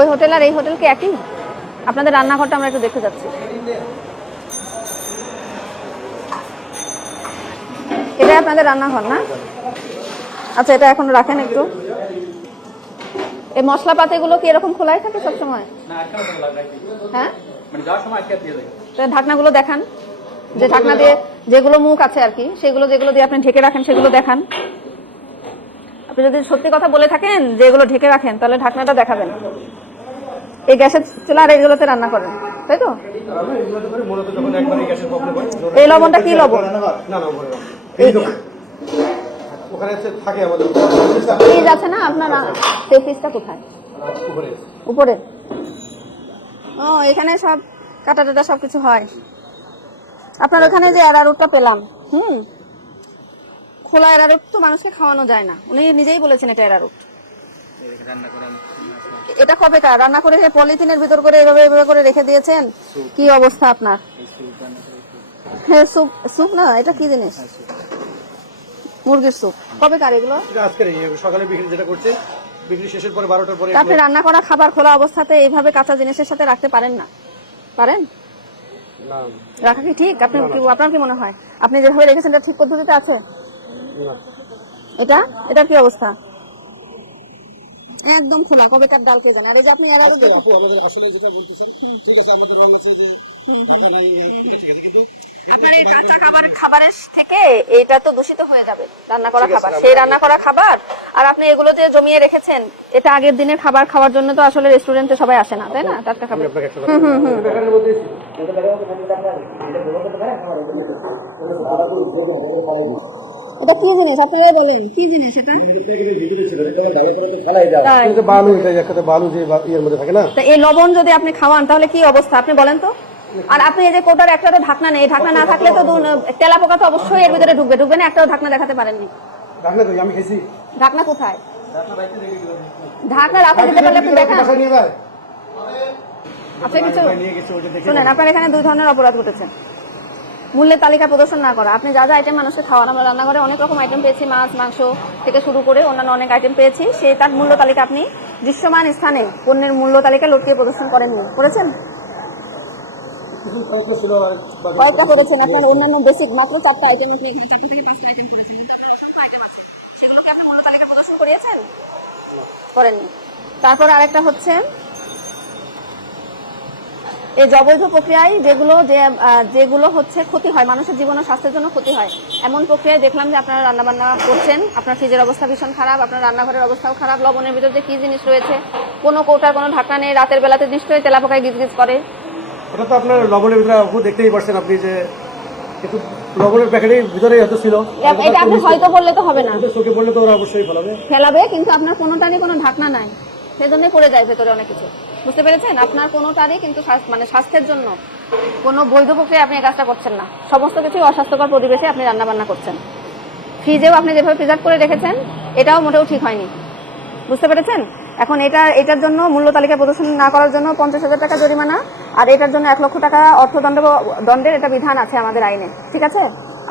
ওই হোটেল আর এই হোটেল কি একই? আপনাদের রান্নাঘরটা আমরা একটু দেখতে যাচ্ছি। এটাই আপনাদের রান্নাঘর না? আচ্ছা এটা এখন রাখেন একটু। এই মশলাপাতিগুলো কি এরকম খোলাই থাকে সবসময়? হ্যাঁ? মানে ঢাকনাগুলো দেখান। যে ঢাকনা দিয়ে যেগুলো মুখ আছে আর কি সেগুলো যেগুলো দিয়ে আপনি ঢেকে রাখেন সেগুলো দেখান। আপনি যদি সত্যি কথা বলে থাকেন যে এগুলো ঢেকে রাখেন তাহলে ঢাকনাটা দেখাবেন। এই গ্যাসের চুলা আর এইগুলোতে রান্না করেন তাই তো? এগুলোতে এই লবণটা কি লবণ? আছে না? আপনার কোথায়? উপরে। ও, এখানে সব কাটা টাটা সব কিছু হয়। আপনার যে অ্যারারুটটা পেলাম, হুম? খোলা অ্যারারুট তো মানুষকে খাওয়ানো যায় না। উনি নিজেই বলেছেন এটা অ্যারারুট এটা কবে কার? রান্না করে পলিথিনের ভিতর করে এভাবে এভাবে করে রেখে দিয়েছেন? কি অবস্থা আপনার? হ্যাঁ স্যুপ স্যুপ না এটা কি জিনিস? মুরগির স্যুপ। কবে কার এগুলো? এটা এই সকালে বিক্রি যেটা করছে বিক্রি শেষের পরে বারোটার পরে আপনি রান্না করা খাবার খোলা অবস্থাতে এইভাবে কাঁচা জিনিসের সাথে রাখতে পারেন না? পারেন? রাখা কি ঠিক? আপনি কি- আপনার কি মনে হয়? আপনি যেভাবে রেখেছেন এটা ঠিক পদ্ধতিতে আছে? এটা? এটার কি অবস্থা? একদম খোলা কবে তার ডাল কে জানে? আর এই যে আপনি এর আগে দেখুন। আসলে যেটা বলতেছেন ঠিক আছে আমাদের রং আছে যে আপনার এই- কাঁচা খাবার খাবারের থেকে এটা তো দূষিত হয়ে যাবে রান্না করা খাবার সেই রান্না করা খাবার আর আপনি এগুলো যে জমিয়ে রেখেছেন এটা আগের দিনের খাবার খাওয়ার জন্য তো আসলে রেস্টুরেন্টে সবাই আসে না তাই না? টাটকা খাবার। একটা কথা বলি। এটা কি জিনিস আপনারা বলেন কি জিনিস এটা? এই বালু এটা একসাথে বালু যে ইয়ের মধ্যে থাকে না? তা এই লবণ যদি আপনি খাওয়ান তাহলে কি অবস্থা? আপনি বলেন তো। আর আপনি এই যে কোটার একটা তো ঢাকনা নেই ঢাকনা না থাকলে তো তেলা পোকা তো অবশ্যই এর ভিতরে ঢুকবে। ঢুকবে না একটাও ঢাকনা দেখাতে পারেননি। তো আমি খেয়েছি। ঢাকনা কোথায়? ঢাকনা রাখা যেতে পারলে আপনি দেখান। যায়। আচ্ছা কিছু শুনেন আপনার এখানে দুই ধরনের অপরাধ ঘটেছে। মূল্যের তালিকা প্রদর্শন না করা। আপনি যা যা আইটেম মানুষকে খাওয়ান আমরা রান্নাঘরে অনেক রকম আইটেম পেয়েছি মাছ মাংস থেকে শুরু করে অন্যান্য অনেক আইটেম পেয়েছি। সেই তার মূল্য তালিকা আপনি দৃশ্যমান স্থানে পণ্যের মূল্য তালিকা লটকিয়ে প্রদর্শন করেননি করেছেন? কয়েকটা করেছেন আপনার অন্যান্য বেসিক মাত্র চারটা আইটেম সেগুলোকে আপনি মূল্য তালিকা প্রদর্শন করিয়েছেন? করেননি। তারপর আরেকটা হচ্ছে এই অবৈধ প্রক্রিয়ায় যেগুলো যে যেগুলো হচ্ছে ক্ষতি হয় মানুষের জীবন ও স্বাস্থ্যের জন্য ক্ষতি হয় এমন প্রক্রিয়ায় দেখলাম যে আপনারা রান্না বান্না করছেন আপনার ফ্রিজের অবস্থা ভীষণ খারাপ আপনার রান্নাঘরের অবস্থাও খারাপ লবণের ভিতর যে কি জিনিস রয়েছে কোনো কৌটার কোনো ঢাকনা নেই রাতের বেলাতে নিশ্চয়ই তেলাপোকায় গিজ গিজ করে। ওটা তো আপনার লবণের ভিতরে দেখতেই পারছেন আপনি যে একটু লবণের প্যাকেটের ভিতরে হয়তো ছিল। এটা আপনি হয়তো বললে তো হবে না। চোখে পড়লে তো ওরা অবশ্যই ফেলাবে। ফেলাবে কিন্তু আপনার কোনোটারই কোনো ঢাকনা নাই। সেজন্য পড়ে যায় ভেতরে অনেক কিছু। বুঝতে পেরেছেন? আপনার কোনো কোনোটারই কিন্তু মানে স্বাস্থ্যের জন্য কোনো বৈধ প্রক্রিয়া আপনি এই কাজটা করছেন না। সমস্ত কিছুই অস্বাস্থ্যকর পরিবেশে আপনি রান্না বান্না করছেন। ফ্রিজেও আপনি যেভাবে প্রিজার্ভ করে রেখেছেন, এটাও মোটেও ঠিক হয়নি। বুঝতে পেরেছেন? এখন এটা এটার জন্য মূল্য তালিকা প্রদর্শন না করার জন্য পঞ্চাশ হাজার টাকা জরিমানা, আর এটার জন্য এক লক্ষ টাকা অর্থদণ্ড দণ্ডের এটা বিধান আছে আমাদের আইনে। ঠিক আছে?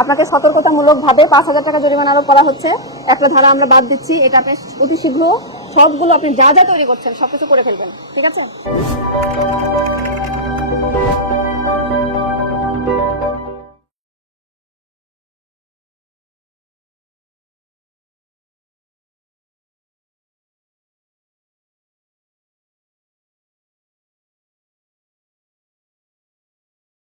আপনাকে সতর্কতামূলক ভাবে পাঁচ হাজার টাকা জরিমানা আরোপ করা হচ্ছে। একটা ধারা আমরা বাদ দিচ্ছি। এটা আপনি অতি শীঘ্র সবগুলো আপনি যা যা তৈরি করছেন সবকিছু করে ফেলবেন। ঠিক আছে?